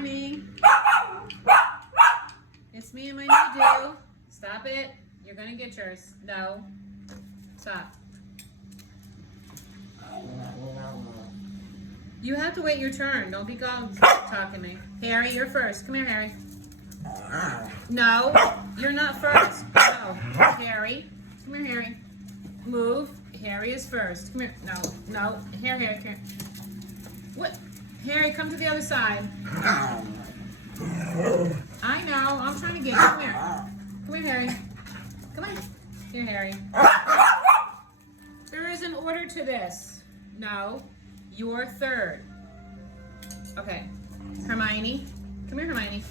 morning. It's me and my new do. Stop it. You're gonna get yours. No. Stop. You have to wait your turn. Don't be talking to me. Harry, you're first. Come here, Harry. No, you're not first. No. Harry. Come here, Harry. Move. Harry is first. Come here. No. Here, Harry. Here. What? Harry, come to the other side. I know. I'm trying to get you. Come here. Come here, Harry. Come on. Here, Harry. There is an order to this. No. You're third. Okay. Hermione. Come here, Hermione.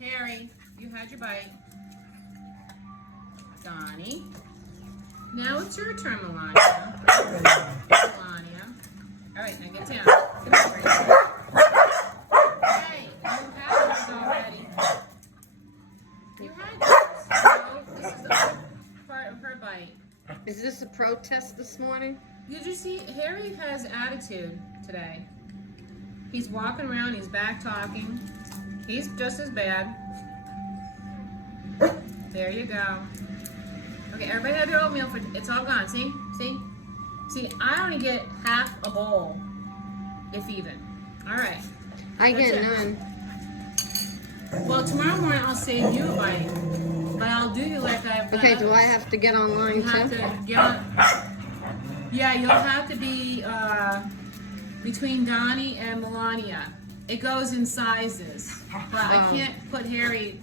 Harry, you had your bite. Donnie. Now it's your turn, Melania. Melania. All right, now get down. Come here, Harry. Hey, you had yours already. You had yours. So this is the part of her bite. Is this a protest this morning? Did you see? Harry has attitude today. He's walking around. He's back talking. He's just as bad. There you go. Okay, everybody have their oatmeal for. It's all gone. See? See? I only get half a bowl, if even. All right. I That's get it. none. Well, tomorrow morning I'll save you a bite, but I'll do you like I've done. Okay, do I others. have to get online You have too? to get on. Yeah, you'll have to be between Donnie and Melania. It goes in sizes, but I can't put Harry.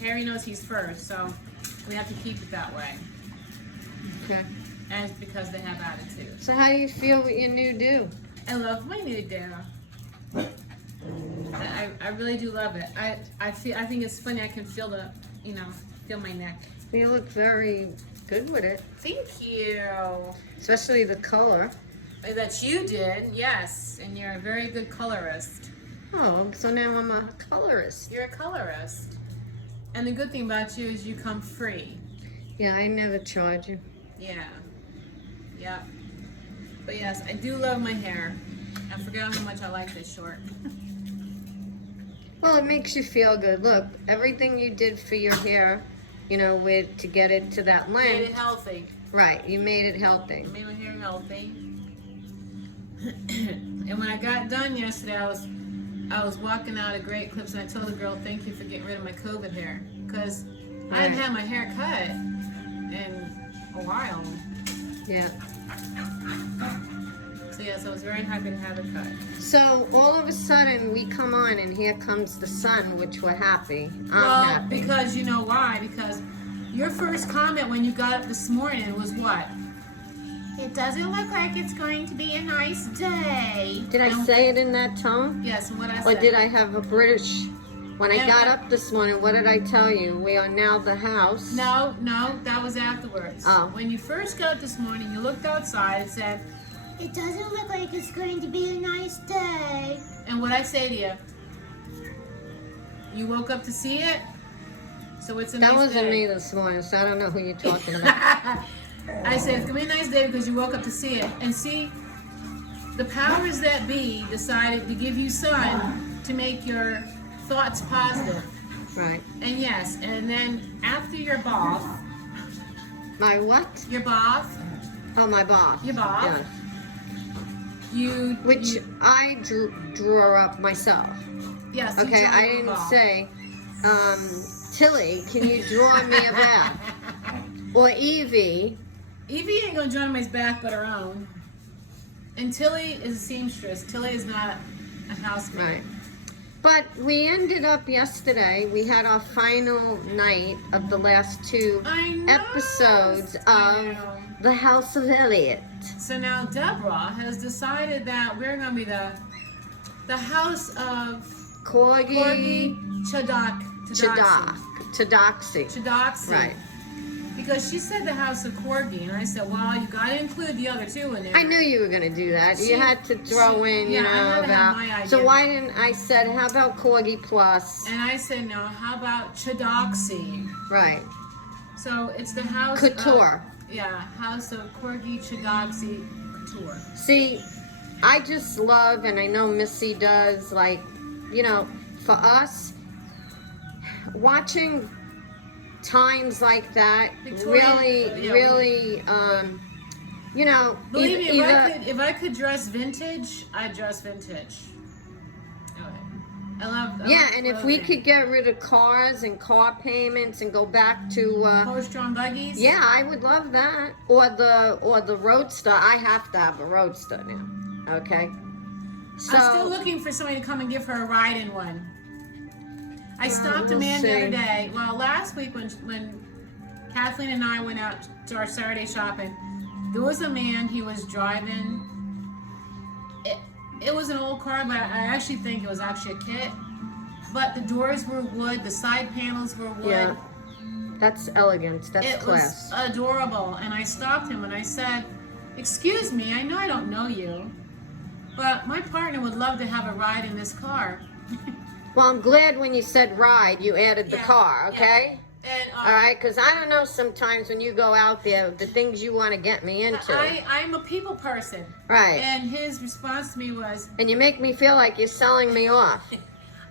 Harry knows he's first, so we have to keep it that way. Okay. And it's because they have attitude. So how do you feel with your new do? I love my new dad. I really do love it. I think it's funny. I can feel feel my neck. You look very good with it, Thank you. especially the color. That you did, yes, and you're a very good colorist. Oh, so now I'm a colorist. You're a colorist. And the good thing about you is you come free. Yeah, I never charge you. Yeah. Yep. But yes, I do love my hair. I forgot how much I like this short. Well, it makes you feel good. Look, everything you did for your hair, to get it to that Made length. it healthy. Right, you made it healthy. Made my hair healthy. And when I got done yesterday, I was walking out of Great Clips and I told the girl, thank you for getting rid of my COVID hair. Because I hadn't had my hair cut in a while. Yeah. So yes, I was very happy to have it cut. So all of a sudden we come on and here comes the sun, which we're happy. I'm Well, happy. because you know why? Because your first comment when you got up this morning was what? It doesn't look like it's going to be a nice day. Did I say it in that tone? Yes, and what I Or said. did I have a British? When I Yeah, got but- up this morning, what did I tell you? We are now the house. No, that was afterwards. Oh. When you first got up this morning, you looked outside and said, it doesn't look like it's going to be a nice day. And what I say to you, you woke up to see it, so it's a That nice wasn't day. me this morning, so I don't know who you're talking about. I said, it's going to be a nice day because you woke up to see it. And see, the powers that be decided to give you sun to make your thoughts positive. Right. And yes, and then after your bath, My what? Oh, my bath. Your bath? Yeah. Which I drew up myself. Yes. you Okay, drew I your didn't bath. say, Tilly, can you draw me a bath? Or Evie. Evie ain't gonna join my bath but her own. And Tilly is a seamstress. Tilly is not a housemaid. Right. But we ended up yesterday, we had our final night of the last two I know. episodes I of know. The House of Elliot. So now Deborah has decided that we're gonna be the house of Corgi Chadoxy. Chadoxy. Right. Because she said the house of Corgi, and I said, well, you gotta include the other two in there. I knew you were going to do that. You had to throw in, yeah, I had to have my So idea. why didn't I said, how about Corgi Plus? And I said, no, how about Chadoxy? Right. So it's the house Couture. Yeah, House of Corgi Chagagsi Couture. See, I just love, and I know Missy does, like, you know, for us, watching times like that really, you know, Believe me, either if I could dress vintage, I'd dress vintage. I love and if we could get rid of cars and car payments and go back to horse-drawn buggies. yeah, I would love that. Or the Roadster. I have to have a Roadster now. Okay. So I'm still looking for somebody to come and give her a ride in one. I stopped a man the other day. Well, last week when Kathleen and I went out to our Saturday shopping, there was a man. He was driving. It was an old car, but I actually think it was actually a kit. But the doors were wood, the side panels were wood. yeah, that's elegance. That's It class. was adorable. And I stopped him and I said, "Excuse me, I know I don't know you, but my partner would love to have a ride in this car." Well, I'm glad when you said ride, you added the Yeah, car. Okay. And All right, because I don't know sometimes when you go out there, the things you want to get me into. I'm a people person. Right. And his response to me was, And you make me feel like you're selling me off.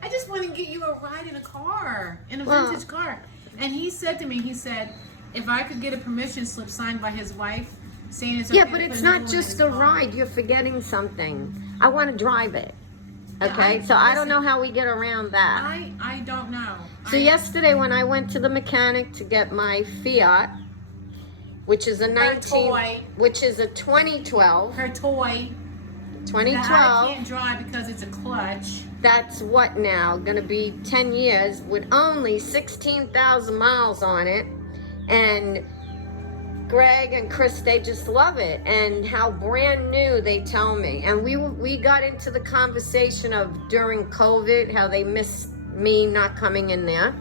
"I just want to get you a ride in a car, in a Well- vintage car." And he said to me, he said, if I could get a permission slip signed by his wife saying it's okay Yeah, to but put it's another not one in just his a car. ride. You're forgetting something. I want to drive it. Okay, Yeah, so I don't listen, know how we get around that. I don't know. So yesterday when I went to the mechanic to get my Fiat, which is a 2012, Her toy. That I 2012. can't drive because it's a clutch. That's what now? Going to be 10 years with only 16,000 miles on it. And Greg and Chris, they just love it. And how brand new they tell me. And we got into the conversation of during COVID, how they miss me not coming in there.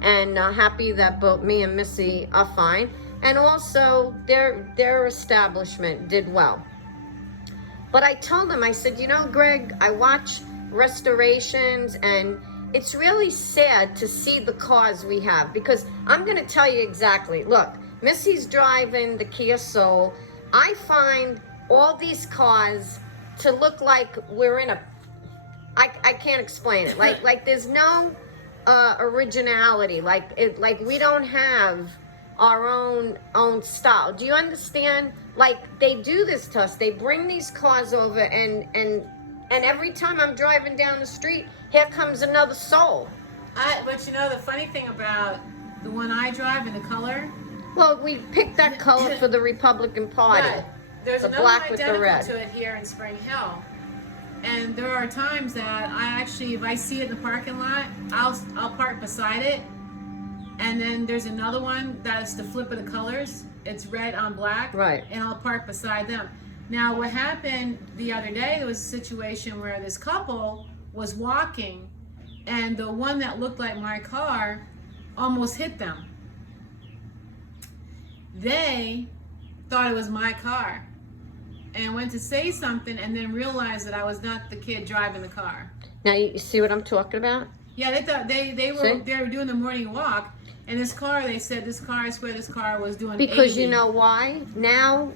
And happy that both me and Missy are fine. And also their establishment did well. But I told them, I said, you know, Greg, I watch restorations and it's really sad to see the cars we have, because I'm going to tell you exactly. Look, Missy's driving the Kia Soul. I find all these cars to look like we're in a, I can't explain it. Like there's no originality. Like we don't have our own style. Do you understand? Like they do this to us. They bring these cars over and every time I'm driving down the street, here comes another Soul. But you know the funny thing about the one I drive in the color? Well, we picked that color for the Republican Party. But there's The another black one with the identical red. to it here in Spring Hill. And there are times that I actually, if I see it in the parking lot, I'll park beside it. And then there's another one that's the flip of the colors. It's red on black. Right. And I'll park beside them. Now, what happened the other day, there was a situation where this couple was walking and the one that looked like my car almost hit them. They thought it was my car and went to say something and then realized that I was not the kid driving the car. Now you see what I'm talking about? Yeah, they thought they See? were doing the morning walk, and this car, they said this car, I swear this car was doing Because 80. you know why? Now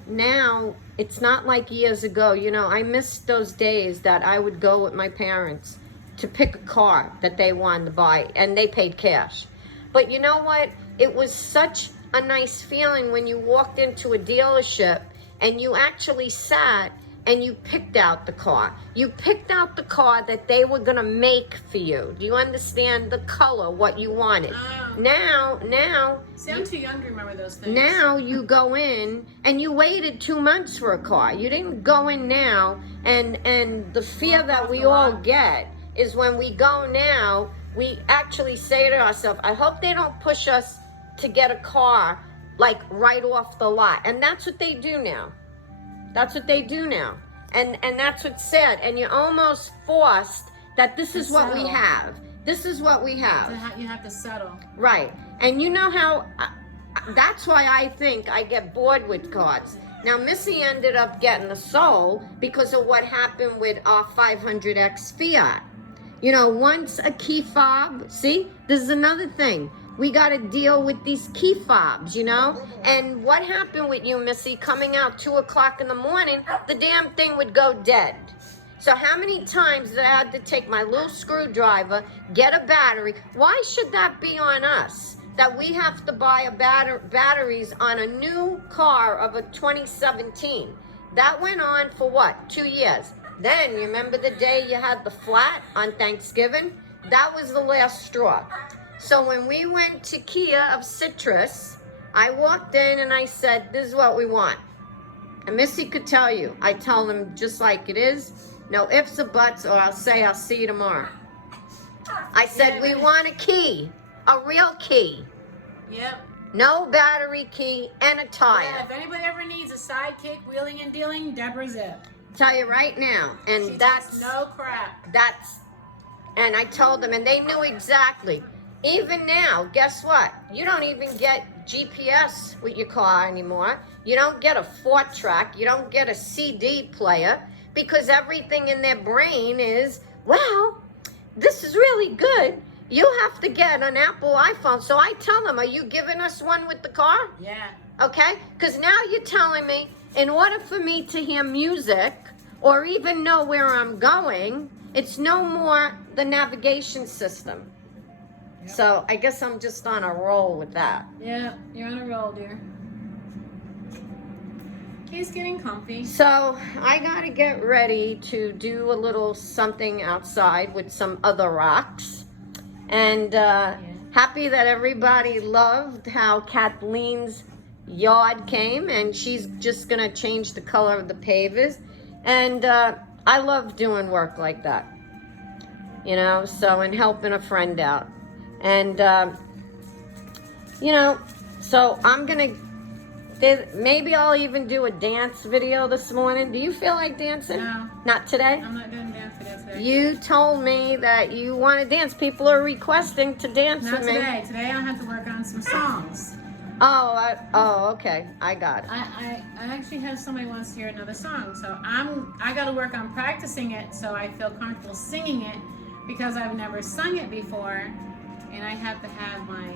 it's not like years ago. You know, I miss those days that I would go with my parents to pick a car that they wanted to buy, and they paid cash. But you know what? It was such a nice feeling when you walked into a dealership and you actually sat and you picked out the car. You picked out the car that they were gonna make for you. Do you understand the color, what you wanted? Oh. Now, See, I'm too young to remember those things. now you go in and you waited 2 months for a car. You didn't go in now, and the fear Walk that off we the all lot. get is when we go now, we actually say to ourselves, I hope they don't push us to get a car like right off the lot. And that's what they do now. That's what they do now. And that's what's sad. And you're almost forced that this is what we settle. have. This is what we have. You have to settle. Right. And you know how, that's why I think I get bored with cars. Now, Missy ended up getting a Soul because of what happened with our 500X Fiat. You know, once a key fob, see, this is another thing. we got to deal with these key fobs, you know? And what happened with you, Missy, coming out 2 o'clock in the morning, the damn thing would go dead. So how many times did I have to take my little screwdriver, get a battery? Why should that be on us? That we have to buy batteries on a new car of a 2017. That went on for what, 2 years? Then, you remember the day you had the flat on Thanksgiving? That was the last straw. So when we went to Kia of Citrus, I walked in and I said, this is what we want. And Missy could tell you. I tell them just like it is. No ifs or buts, or I'll say I'll see you tomorrow. I said, we want a key. A real key. Yep. No battery key and a tire. Yeah, if anybody ever needs a sidekick, wheeling and dealing, Deborah Zip. Tell you right now. And She that's takes no crap. and I told them, and they knew exactly. Even now, guess what? You don't even get GPS with your car anymore. You don't get a 4-track. You don't get a CD player, because everything in their brain is, well, this is really good. You have to get an Apple iPhone. So I tell them, are you giving us one with the car? Yeah. Okay? Because now you're telling me, in order for me to hear music or even know where I'm going, it's no more the navigation system. Yep. So I guess I'm just on a roll with that. Yeah, you're on a roll, dear. He's getting comfy. So I got to get ready to do a little something outside with some other rocks. And happy that everybody loved how Kathleen's yard came, and she's just going to change the color of the pavers. And I love doing work like that, you know, so, and helping a friend out. And, you know, so I'm going to, maybe I'll even do a dance video this morning. Do you feel like dancing? No. Not today? I'm not doing dance videos today. You told me that you want to dance. People are requesting to dance Not with me. today. Today I have to work on some songs. Oh, okay. I got it. I actually have somebody wants to hear another song, so I got to work on practicing it so I feel comfortable singing it, because I've never sung it before, and I have to have my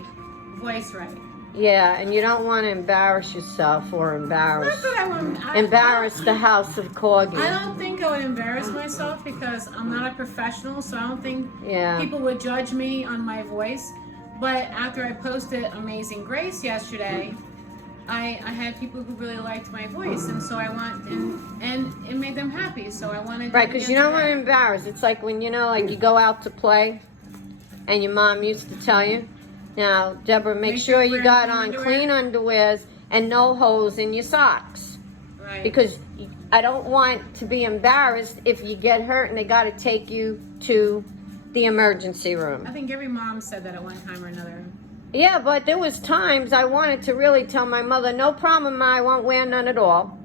voice right. Yeah, and you don't want to embarrass yourself or embarrass That's what I want. embarrass the house of Corgi. I don't think I would embarrass myself, because I'm not a professional, so I don't think Yeah. people would judge me on my voice. But after I posted Amazing Grace yesterday, I had people who really liked my voice, and so I want, and it made them happy, so I wanted Right, because you don't want to embarrass. It's like when, you know, like you go out to play and your mom used to tell you, now, Deborah, make sure you got on clean underwears and no holes in your socks. Right. Because I don't want to be embarrassed if you get hurt and they got to take you to the emergency room. I think every mom said that at one time or another. Yeah, but there was times I wanted to really tell my mother, no problem, Ma, I won't wear none at all.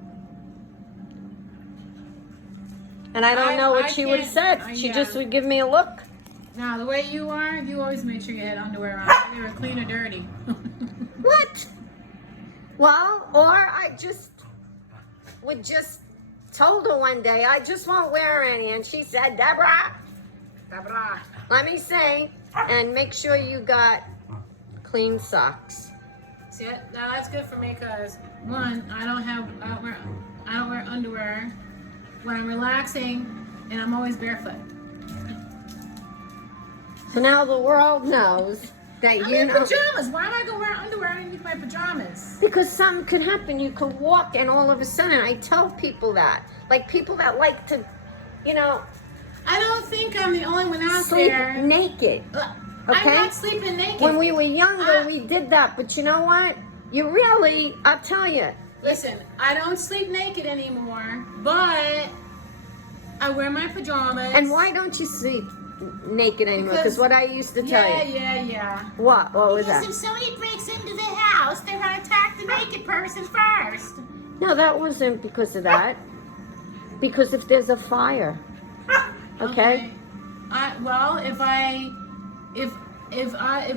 And I don't know what she would have said. She just would give me a look. Now, the way you are, you always make sure you had underwear on. They were clean or dirty. What? Well, or I just would just told her one day, I just won't wear any. And she said, Deborah, let me see. And make sure you got clean socks. See, now that's good for me, because one, I don't wear underwear when I'm relaxing, and I'm always barefoot. So now the world knows that I'm you in know. pajamas. Why am I gonna wear underwear underneath my pajamas? Because something could happen. You could walk and all of a sudden, I tell people that. Like people that like to, you know, I don't think I'm the only one out sleep there. naked. I'm Okay? not sleeping naked. When we were younger, we did that. But you know what? You really, I'll tell you. Listen, I don't sleep naked anymore, but I wear my pajamas. And why don't you sleep naked anymore? Because what I used to tell you. Yeah. What? What was Because that? if somebody breaks into the house, they're going to attack the naked person first. No, that wasn't because of that. Because if there's a fire. Okay? Well, if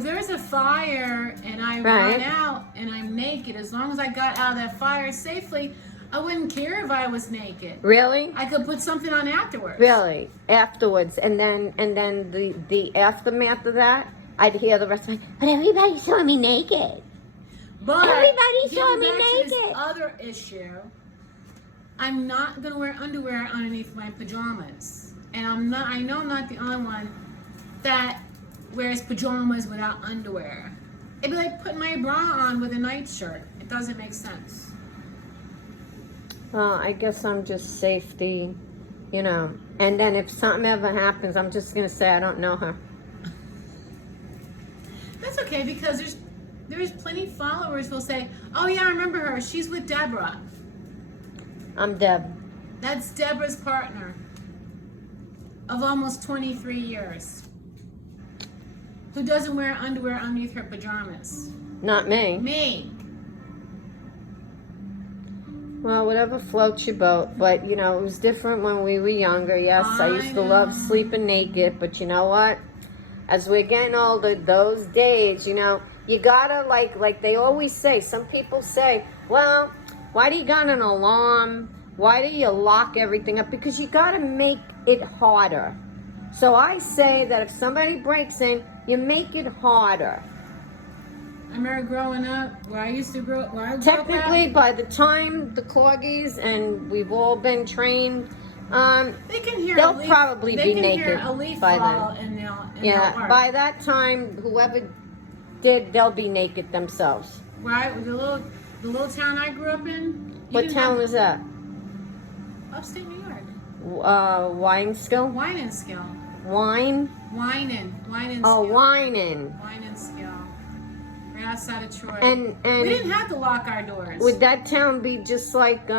there's a fire and I Right. run out and I'm naked, as long as I got out of that fire safely, I wouldn't care if I was naked. Really? I could put something on afterwards. Really? Afterwards. And then the aftermath of that I'd hear the rest of but everybody saw me naked. But Everybody saw getting me back to this naked. other issue, I'm not gonna wear underwear underneath my pajamas, and I know I'm not the only one that wears pajamas without underwear. It'd be like putting my bra on with a nightshirt. It doesn't make sense. Well, I guess I'm just safety, you know. And then if something ever happens, I'm just gonna say I don't know her. That's okay, because there's plenty of followers who'll say, "Oh yeah, I remember her. She's with Deborah." I'm Deb. That's Deborah's partner of almost 23 years, who doesn't wear underwear underneath her pajamas. Not me. Me. Well, whatever floats your boat. But, you know, it was different when we were younger. Yes, I used to love sleeping naked. But you know what? As we're getting older, those days, you know, you gotta, like they always say, some people say, well, why do you got an alarm? Why do you lock everything up? Because you gotta make it harder. So I say that if somebody breaks in, you make it harder. I remember growing up, where I used to grow up. Technically, by the time the corgis and we've all been trained, they can hear they'll a leaf, probably they be can hear naked a leaf by fall then. and they'll Yeah, work. by that time, whoever did, they'll be naked themselves. Right, with the little town I grew up in. What town was that? Upstate New York. Wineskill? Wineskill. Wine? Wineskill. Oh, Winein. Wineskill. Right outside of Troy. And we didn't have to lock our doors. would that town be just like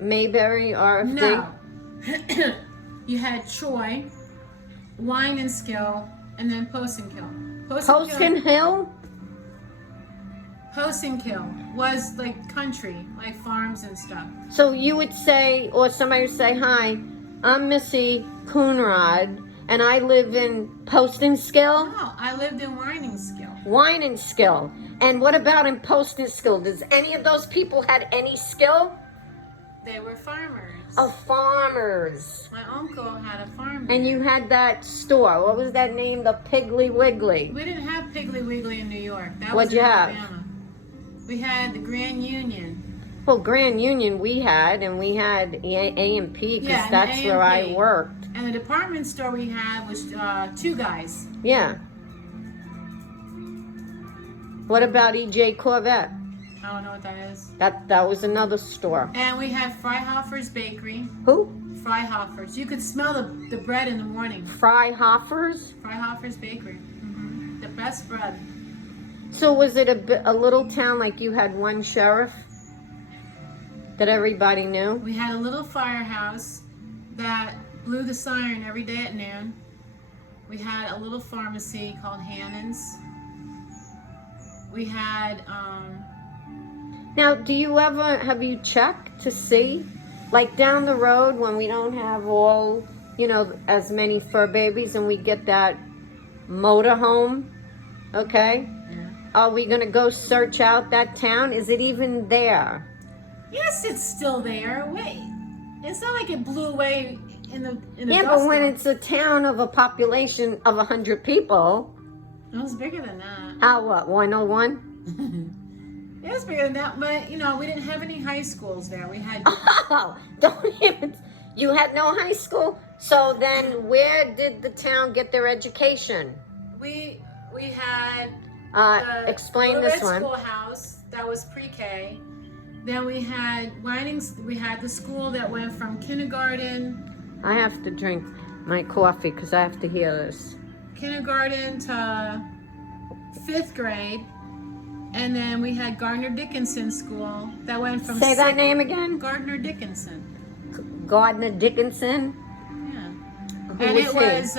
Mayberry, RFD? No. You had Troy, Wineskill, and then Postonkill. Poston Hill? Postonkill was like country, like farms and stuff. So you would say, or somebody would say, hi, I'm Missy Coonrod, and I live in Postonskill? No, I lived in Wineskill. Wineskill. And what about in Postonskill? Does any of those people had any skill? They were farmers. Oh, farmers. My uncle had a farm. And you had that store. What was that name? The Piggly Wiggly. We didn't have Piggly Wiggly in New York. That What'd was you in have? Alabama. We had the Grand Union. Well, Grand Union we had, and we had A&P because Yeah, and that's where I A&P. worked. And the department store we had was Two Guys. Yeah. What about EJ Corvette? I don't know what that is. That was another store. And we had Freihofer's Bakery. Who? Freihofer's. You could smell the bread in the morning. Freihofer's? Freihofer's Bakery. The best bread. So was it a little town like you had one sheriff that everybody knew? We had a little firehouse that blew the siren every day at noon. We had a little pharmacy called Hannon's. We had, Now, have you checked to see? Like down the road when we don't have all, you know, as many fur babies and we get that motorhome, okay? yeah. Are we going to go search out that town? Is it even there? Yes, it's still there. Wait, it's not like it blew away in the Yeah, dust but when storm. it's a town of a population of 100 people, It was bigger than that. how what, 101? It was bigger than that, but you know, we didn't have any high schools there. We had Oh, don't even, you had no high school? So then where did the town get their education? we had the Explain Little this Red one. Schoolhouse that was pre-K. Then we had we had the school that went from kindergarten I have to drink my coffee because I have to hear this. to 5th grade. And then we had Gardner Dickinson School that went from Say that name again. Gardner Dickinson. Gardner Dickinson. Yeah. Who And was it he? was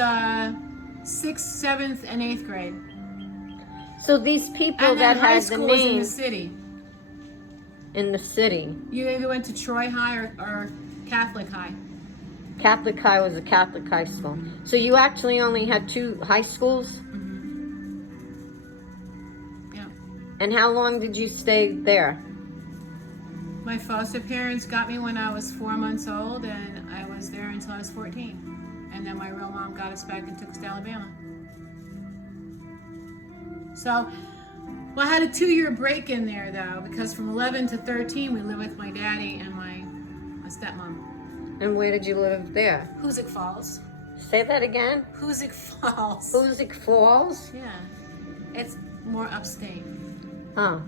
6th, 7th, and 8th grade. So these people And that then high had the school was in the names city. in the city. You either went to Troy High or Catholic High. Catholic High was a Catholic high school. So you actually only had 2 high schools? Yeah. And how long did you stay there? My foster parents got me when I was 4 months old, and I was there until I was 14. And then my real mom got us back and took us to Alabama. So, well, I had a 2-year break in there though, because from 11 to 13 we lived with my daddy and my stepmom. And where did you live there? Hoosick Falls. Say that again. Hoosick Falls. Hoosick Falls? Yeah. It's more upstate. Oh.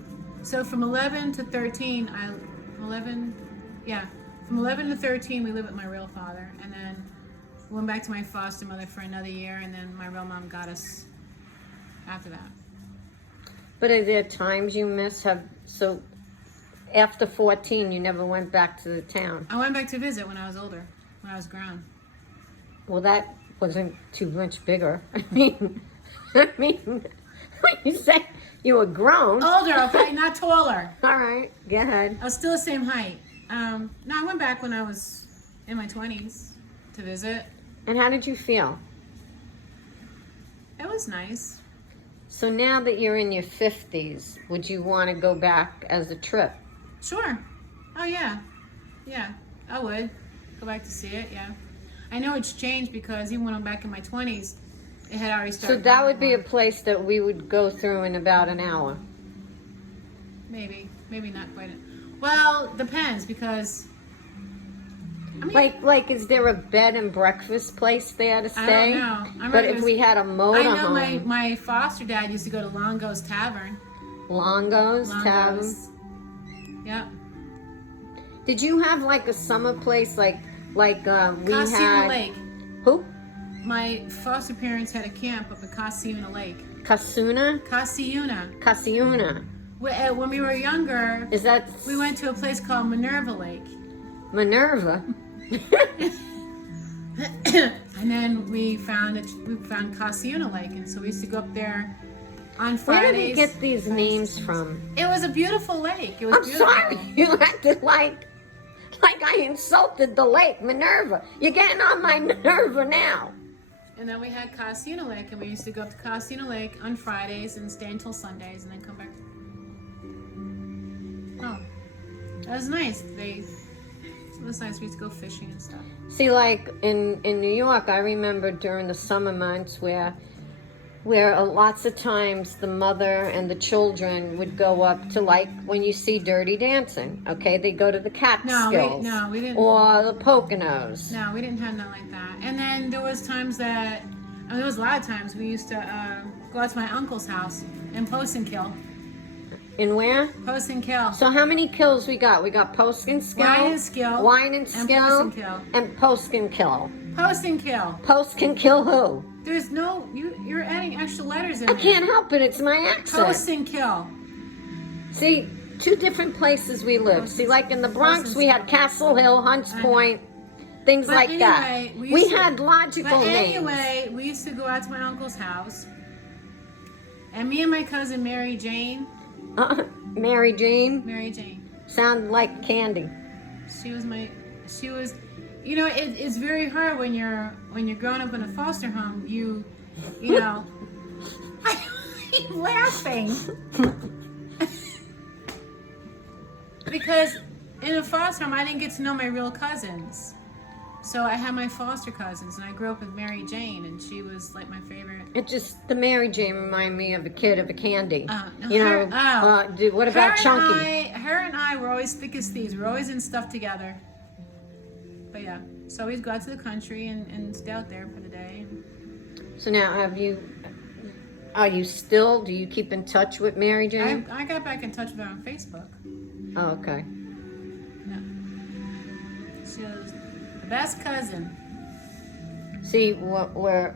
So from 11 to 13, from 11 to 13 we lived with my real father, and then went back to my foster mother for another year, and then my real mom got us after that. But are there times you miss so after 14 you never went back to the town? I went back to visit when I was older, when I was grown. Well, that wasn't too much bigger. When you say you were grown. Older, okay, not taller. All right, go ahead. I was still the same height. No, I went back when I was in my 20s to visit. And how did you feel? It was nice. So now that you're in your 50s, would you want to go back as a trip? Sure. Oh, yeah. Yeah, I would. Go back to see it, yeah. I know it's changed because even when I'm back in my 20s, it had already started. So that would be a place that we would go through in about an hour. Maybe not quite. Well, depends because. I mean, Like, is there a bed and breakfast place there to stay? I don't know. But if we had a motorhome. I know my foster dad used to go to Longo's Tavern. Longo's Tavern. Yep. Did you have like a summer place like we Casiuna had? Lake. Who? My foster parents had a camp up at Casiuna Lake. Casiuna? Casiuna. When we were younger, Is that we went to a place called Minerva Lake. Minerva? And then we found Casiuna Lake, and so we used to go up there on Where Fridays. did you get these names from? It was a beautiful lake. It was I'm beautiful. sorry, you acted like I insulted the lake, Minerva. You're getting on my Minerva now. And then we had Casiuna Lake, and we used to go up to Casiuna Lake on Fridays and stay until Sundays, and then come back. Oh, that was nice. It was nice. We used to go fishing and stuff. See, like in New York, I remember during the summer months where lots of times the mother and the children would go up to, like when you see Dirty Dancing, okay? They go to the Catskills. No, we didn't. Or the Poconos. No, we didn't have nothing like that. And then there was times that, there was a lot of times we used to go out to my uncle's house and post and kill. In where? Post and kill. So how many kills we got? We got post and skill. Wine and skill. Wine and skill. post and kill. And post and kill. Post and kill. Post can kill who? There's no, you're adding extra letters in I there. can't help it. It's my accent. Post and kill. See, two different places we live. See, like in the Bronx, we had Castle Hill, Hunts Point, things But like anyway, that. we We used to- had logical But names. anyway, we used to go out to my uncle's house, and me and my cousin Mary Jane, Mary Jane sound like candy. she was, you know, it's very hard when you're growing up in a foster home. You know, I'm laughing because in a foster home I didn't get to know my real cousins. So I had my foster cousins, and I grew up with Mary Jane, and she was like my favorite. It just, the Mary Jane reminded me of a kid of a candy. No, You her- know, dude, what about Chunky? Her and I were always thick as thieves. We're always in stuff together. But yeah, so we'd go out to the country and stay out there for the day. So now, do you keep in touch with Mary Jane? I got back in touch with her on Facebook. Oh, okay. Yeah. She was the best cousin. See, we're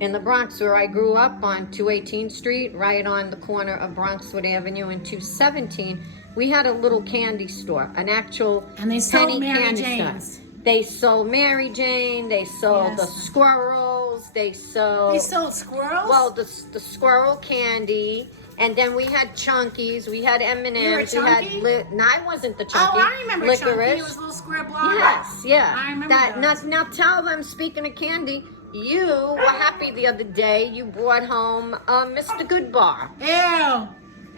in the Bronx, where I grew up on 218th Street, right on the corner of Bronxwood Avenue and 217. We had a little candy store, an actual And they sold penny Mary candy Jane's. store. They sold Mary Jane. They sold the Yes. squirrels. They sold squirrels? well the squirrel candy. And then we had Chunkies. We had M&Ms. You were We Chunky? had no, I wasn't the Chunky. Oh, I remember Licorice. Chunky. It was a little square block. Yes, yeah. I remember that. those. Now tell them, speaking of candy, you were happy the other day. You brought home Mr. Good Bar. Ew.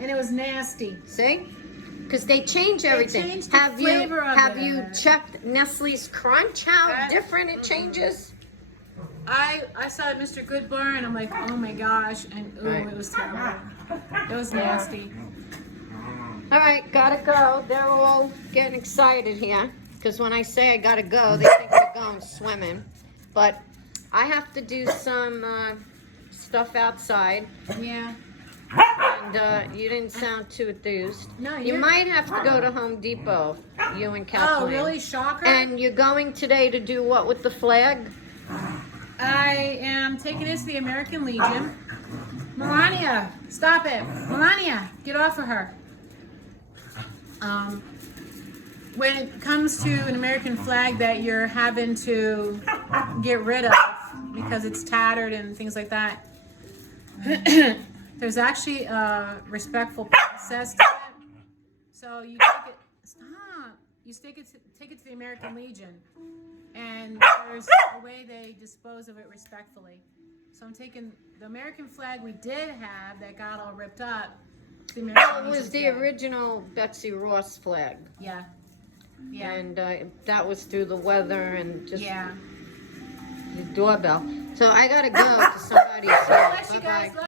And it was nasty. See? Because they change everything. changed the flavor of have it. you checked Nestle's Crunch? How That- different it changes? I saw Mr. Goodbar and I'm like, oh my gosh, and ooh, Right. it was terrible. It was nasty. All right, gotta go. They're all getting excited here because when I say I gotta go, they think we're going swimming. But I have to do some stuff outside, Yeah. and you didn't sound too enthused. No, You you're- might have to go to Home Depot, you and Kathleen. Oh, really? Shocker? And you're going today to do what with the flag? I am taking this to the American Legion. Melania, stop it. Melania, get off of her. When it comes to an American flag that you're having to get rid of because it's tattered and things like that, there's actually a respectful process to it. So you take it, stop. You take it to the American Legion, and there's a way they dispose of it respectfully. So I'm taking the American flag we did have that got all ripped up. To the American It was Legion's the flag. original Betsy Ross flag. Yeah. Yeah. And that was through the weather and just Yeah. the doorbell. So I gotta go to somebody's here. Bless you guys. Bye-bye.